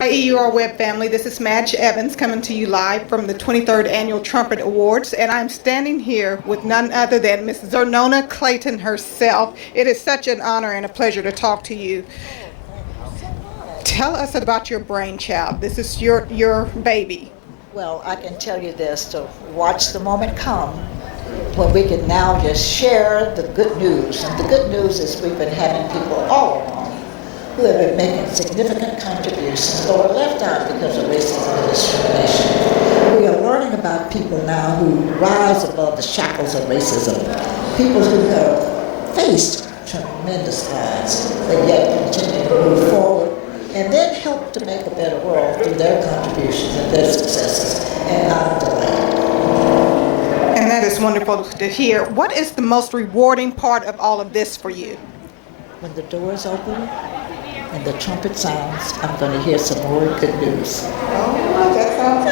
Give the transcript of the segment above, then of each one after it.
Hi, EURweb family. This is Madge Evans coming to you live from the 23rd Annual Trumpet Awards, and I'm standing here with none other than Miss Zernona Clayton herself. It is such an honor and a pleasure to talk to you. Tell us about your brainchild. This is your baby. Well, I can tell you this, to watch the moment come when we can now just share the good news. And the good news is we've been having people all along who have been making significant contributions but were left out because of racism and discrimination. We are learning about people now who rise above the shackles of racism, people who have faced tremendous odds, but yet continue to move forward and then help to make a better world through their contributions and their successes. And I'm delighted. And that is wonderful to hear. What is the most rewarding part of all of this for you? When the doors open and the trumpet sounds, I'm going to hear some more good news. Oh, that sounds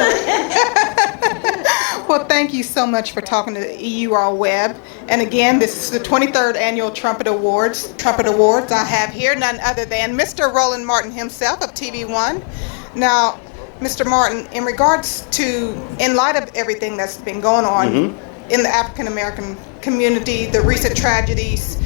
great. Well, thank you so much for talking to EURweb. And again, this is the 23rd Annual Trumpet Awards. I have here none other than Mr. Roland Martin himself of TV1. Now, Mr. Martin, in regards to, in light of everything that's been going on in the African American community, the recent tragedies,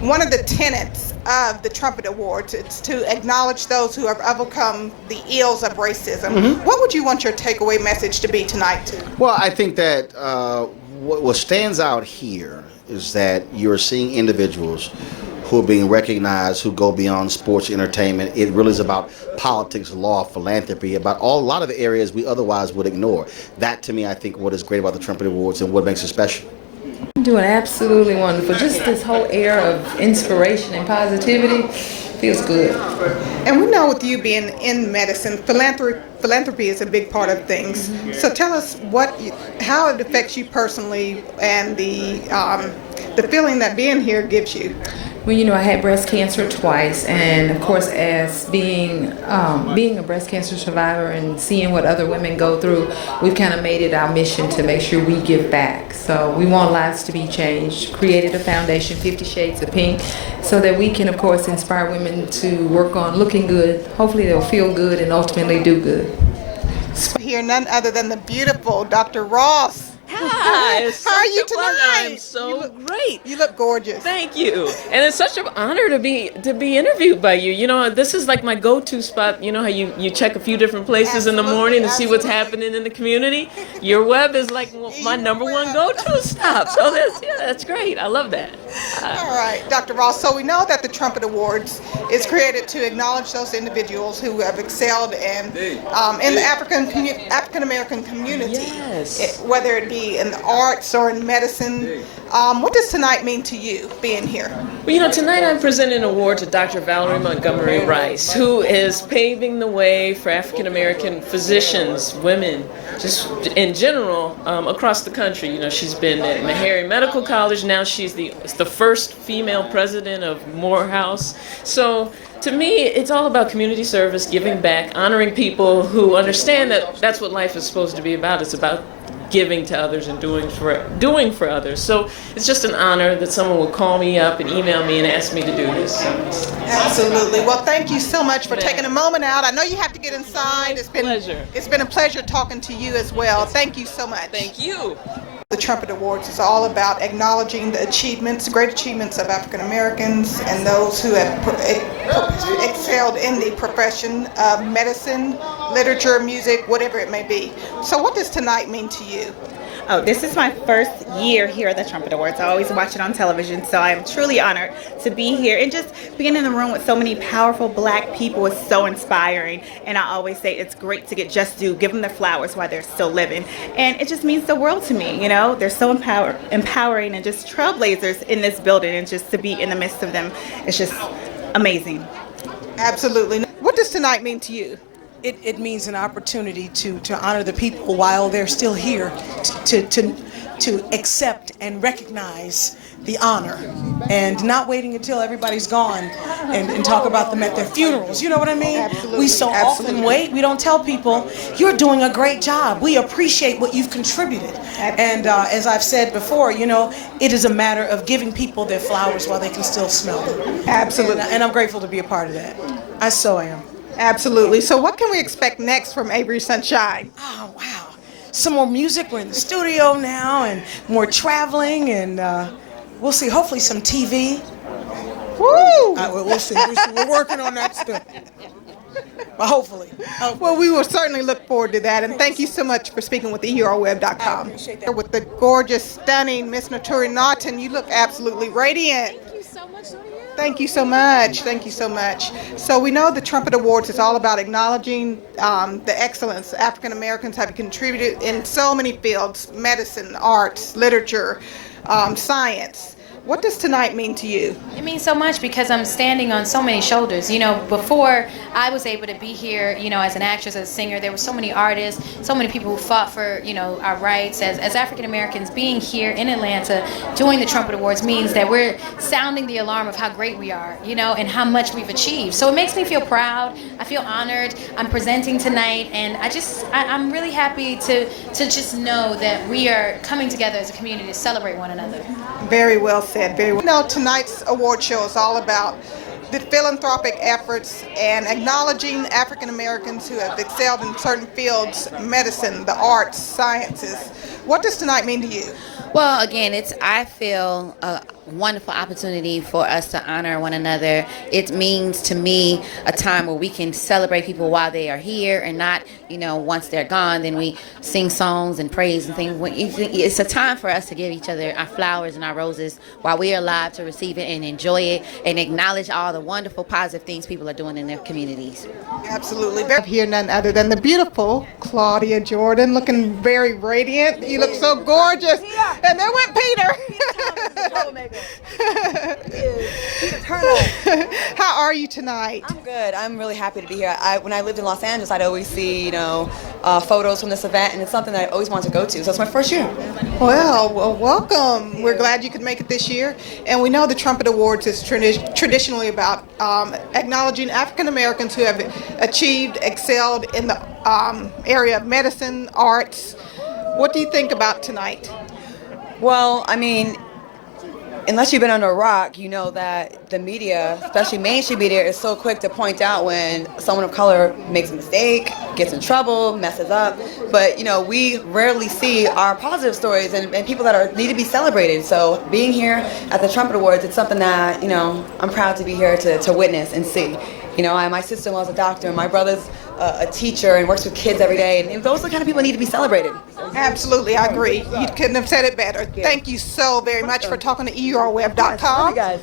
one of the tenets of the Trumpet Awards is to acknowledge those who have overcome the ills of racism. What would you want your takeaway message to be tonight? Well, I think that what stands out here is that you're seeing individuals who are being recognized, who go beyond sports, entertainment. It really is about politics, law, philanthropy, about a lot of areas we otherwise would ignore. That, to me, I think what is great about the Trumpet Awards and what makes it special. Doing absolutely wonderful. Just this whole air of inspiration and positivity feels good. And we know with you being in medicine, philanthropy is a big part of things. So tell us how it affects you personally and the feeling that being here gives you. Well, I had breast cancer twice, and of course, as being a breast cancer survivor and seeing what other women go through, we've kind of made it our mission to make sure we give back. So we want lives to be changed. Created a foundation, 50 Shades of Pink, so that we can, of course, inspire women to work on looking good. Hopefully, they'll feel good and ultimately do good. Here, none other than the beautiful Dr. Ross. Hi, How are you tonight? I'm so great. You look gorgeous. Thank you. And it's such an honor to be interviewed by you. This is like my go-to spot. You know how you check a few different places in the morning to see what's happening in the community? EURweb is like my number one go-to stop. So that's great. I love that. All right, Dr. Ross. So we know that the Trumpet Awards is created to acknowledge those individuals who have excelled in the African American community. Yes. Whether it be in the arts or in medicine. What does tonight mean to you, being here? Well, tonight I'm presenting an award to Dr. Valerie Montgomery Rice, who is paving the way for African American physicians, women, just in general, across the country. She's been at Meharry Medical College. Now she's the first female president of Morehouse. So to me, it's all about community service, giving back, honoring people who understand that that's what life is supposed to be about. It's about giving to others and doing for others. So it's just an honor that someone would call me up and email me and ask me to do this. Absolutely. Well, thank you so much for taking a moment out. I know you have to get inside. It's been a pleasure talking to you as well. Thank you so much. Thank you. The Trumpet Awards is all about acknowledging the great achievements of African Americans and those who have excelled in the profession of medicine, literature, music, whatever it may be. So what does tonight mean to you? Oh, this is my first year here at the Trumpet Awards. I always watch it on television, so I'm truly honored to be here. And just being in the room with so many powerful Black people is so inspiring. And I always say it's great to get just due, give them their flowers while they're still living. And it just means the world to me, They're so empowering and just trailblazers in this building, and just to be in the midst of them, it's just amazing. Absolutely. What does tonight mean to you? It means an opportunity to honor the people while they're still here, to accept and recognize the honor, and not waiting until everybody's gone and talk about them at their funerals. You know what I mean? Absolutely. We so often wait. We don't tell people, you're doing a great job. We appreciate what you've contributed. And as I've said before, it is a matter of giving people their flowers while they can still smell them. Absolutely. And I'm grateful to be a part of that. I so am. Absolutely. So what can we expect next from Avery Sunshine? Oh, wow. Some more music. We're in the studio now, and more traveling, and we'll see. Hopefully some TV. Woo! We'll see. We're working on that stuff. But hopefully. Well, we will certainly look forward to that, and thank you so much for speaking with EURweb.com. I appreciate that. With the gorgeous, stunning Miss Naturi Naughton, you look absolutely radiant. Thank you so much, Sonia. Thank you so much. Thank you so much. So we know the Trumpet Awards is all about acknowledging the excellence African Americans have contributed in so many fields: medicine, arts, literature, science. What does tonight mean to you? It means so much because I'm standing on so many shoulders. You know, before I was able to be here, you know, as an actress, as a singer, there were so many artists, so many people who fought for, you know, our rights. As African Americans, being here in Atlanta doing the Trumpet Awards means that we're sounding the alarm of how great we are, you know, and how much we've achieved. So it makes me feel proud. I feel honored. I'm presenting tonight, and I'm really happy to just know that we are coming together as a community to celebrate one another. Very well said. Very well. You know, tonight's award show is all about the philanthropic efforts and acknowledging African Americans who have excelled in certain fields: medicine, the arts, sciences. What does tonight mean to you? Well, again, I feel a wonderful opportunity for us to honor one another. It means to me a time where we can celebrate people while they are here and not, you know, once they're gone, then we sing songs and praise and things. It's a time for us to give each other our flowers and our roses while we are alive, to receive it and enjoy it and acknowledge all the wonderful, positive things people are doing in their communities. Absolutely. Here, none other than the beautiful Claudia Jordan, looking very radiant. You look so gorgeous. And there went Peter. How are you tonight? I'm good. I'm really happy to be here. When I lived in Los Angeles, I'd always see, photos from this event, and it's something that I always wanted to go to. So it's my first year. Well, welcome. We're glad you could make it this year. And we know the Trumpet Awards is traditionally about acknowledging African Americans who have achieved, excelled in the area of medicine, arts. What do you think about tonight? Well, I mean, unless you've been under a rock, you know that the media, especially mainstream media, is so quick to point out when someone of color makes a mistake, gets in trouble, messes up. But, we rarely see our positive stories and people that need to be celebrated. So being here at the Trumpet Awards, it's something that, I'm proud to be here to witness and see. My sister-in-law's a doctor, and my brother's a teacher and works with kids every day. And those are the kind of people that need to be celebrated. Absolutely, I agree. You couldn't have said it better. Thank you so very much for talking to EURweb.com. Thank you guys.